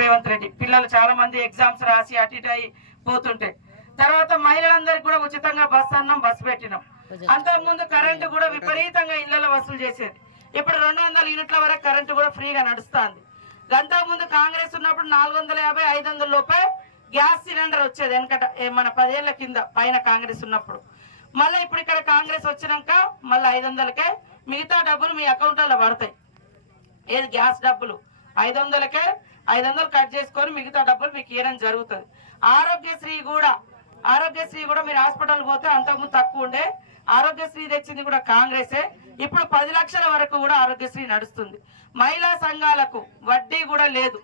రేవంత్ రెడ్డి. పిల్లలు చాలా మంది ఎగ్జామ్స్ రాసి అటు ఇటు అయి పోతుంటే. తర్వాత మహిళలందరికీ కూడా ఉచితంగా బస్ అన్నం బస్సు పెట్టినాం. అంతకుముందు కరెంటు కూడా విపరీతంగా ఇళ్ళలో వసూలు చేసేది. ఇప్పుడు రెండు వందల యూనిట్ల వరకు కరెంటు కూడా ఫ్రీగా నడుస్తుంది. అంతకుముందు కాంగ్రెస్ ఉన్నప్పుడు నాలుగు వందల యాభై ఐదు వందల లోపే గ్యాస్ సిలిండర్ వచ్చేది వెనకట మన పదేళ్ళ కింద పైన కాంగ్రెస్ ఉన్నప్పుడు. మళ్ళీ ఇప్పుడు ఇక్కడ కాంగ్రెస్ వచ్చినాక మళ్ళీ ఐదు వందలకే మిగతా డబ్బులు మీ అకౌంట్లలో పడతాయి. ఏది గ్యాస్ డబ్బులు? ఐదు వందలకే ఐదు వందలు కట్ చేసుకొని మిగతా డబ్బులు మీకు ఇవ్వడం జరుగుతుంది. ఆరోగ్యశ్రీ కూడా ఆరోగ్యశ్రీ కూడా మీరు హాస్పిటల్ పోతే అంతకుముందు తక్కువ ఉండే ఆరోగ్యశ్రీ తెచ్చింది కూడా కాంగ్రెసే. ఇప్పుడు పది లక్షల వరకు కూడా ఆరోగ్యశ్రీ నడుస్తుంది. మహిళా సంఘాలకు వడ్డీ కూడా లేదు.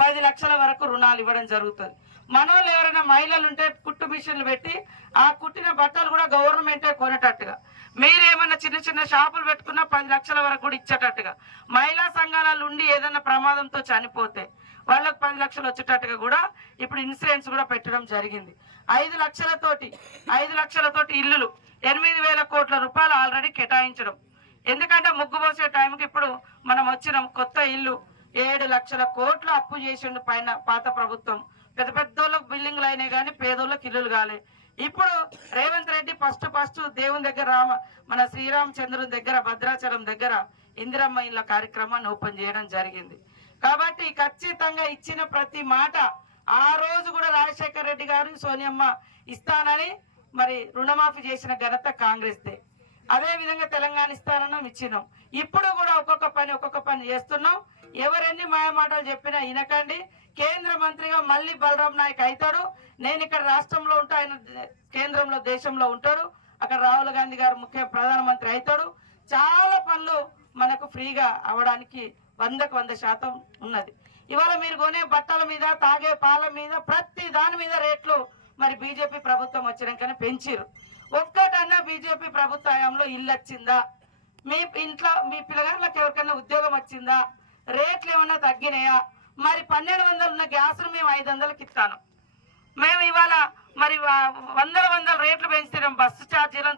పది లక్షల వరకు రుణాలు ఇవ్వడం జరుగుతుంది. మనోళ్ళు ఎవరైనా మహిళలు ఉంటే కుట్టు మిషన్లు పెట్టి ఆ కుట్టిన బట్టలు కూడా గవర్నమెంటే కొనేటట్టుగా. మీరేమన్నా చిన్న చిన్న షాపులు పెట్టుకున్నా పది లక్షల వరకు కూడా ఇచ్చేటట్టుగా. మహిళా సంఘాలలో ఉండి ఏదైనా ప్రమాదంతో చనిపోతే వాళ్ళకి పది లక్షలు వచ్చేటట్టుగా కూడా ఇప్పుడు ఇన్సూరెన్స్ కూడా పెట్టడం జరిగింది. ఐదు లక్షలతోటి ఐదు లక్షలతోటి ఇల్లులు ఎనిమిది వేల కోట్ల రూపాయలు ఆల్రెడీ కేటాయించడం. ఎందుకంటే ముగ్గు పోసే టైంకి ఇప్పుడు మనం వచ్చిన కొత్త ఇల్లు ఏడు లక్షల కోట్లు అప్పు చేసిండు పైన పాత ప్రభుత్వం. పెద్ద పెద్దోళ్ళకి బిల్డింగ్లు అయినాయి కానీ పేదోళ్ళకి ఇల్లులు కాలే. ఇప్పుడు రేవంత్ రెడ్డి ఫస్ట్ ఫస్ట్ దేవుని దగ్గర రామ మన శ్రీరామచంద్రుని దగ్గర భద్రాచలం దగ్గర ఇందిరమ్మ ఇళ్ళ కార్యక్రమాన్ని ఓపెన్ చేయడం జరిగింది. కాబట్టి ఖచ్చితంగా ఇచ్చిన ప్రతి మాట ఆ రోజు కూడా రాజశేఖర రెడ్డి గారు సోనియమ్మ ఇస్తానని మరి రుణమాఫీ చేసిన ఘనత కాంగ్రెస్దే. అదే విధంగా తెలంగాణ ఇస్తానని ఇచ్చినాం. ఇప్పుడు కూడా ఒక్కొక్క పని ఒక్కొక్క పని చేస్తున్నాం. ఎవరెన్ని మాయ మాటలు చెప్పినా వినకండి. కేంద్ర మంత్రిగా మళ్ళీ బలరాం నాయక్ అవుతాడు నేను ఇక్కడ రాష్ట్రంలో ఉంటా ఆయన కేంద్రంలో దేశంలో ఉంటాడు. అక్కడ రాహుల్ గాంధీ గారు ముఖ్య ప్రధానమంత్రి అవుతాడు చాలా పనులు ఫ్రీగా అవడానికి వందకు వంద శాతం ఉన్నది. ఇవాళ మీరు కొనే బట్టల మీద తాగే పాల మీద ప్రతి దాని మీద రేట్లు మరి బీజేపీ ప్రభుత్వం వచ్చినాకనే పెంచారు ఒక్కటన్నా బీజేపీ ప్రభుత్వంలో ఇల్లు వచ్చిందా? మీ ఇంట్లో మీ పిల్లగాళ్ళకి ఎవరికైనా ఉద్యోగం వచ్చిందా? రేట్లు ఏమన్నా తగ్గినాయా? మరి పన్నెండు వందలు ఉన్న గ్యాస్ను మేము ఐదు వందలకి ఇస్తాను. మేము ఇవాళ మరి వందల వందల రేట్లు పెంచుతున్నాం బస్సు ఛార్జీలను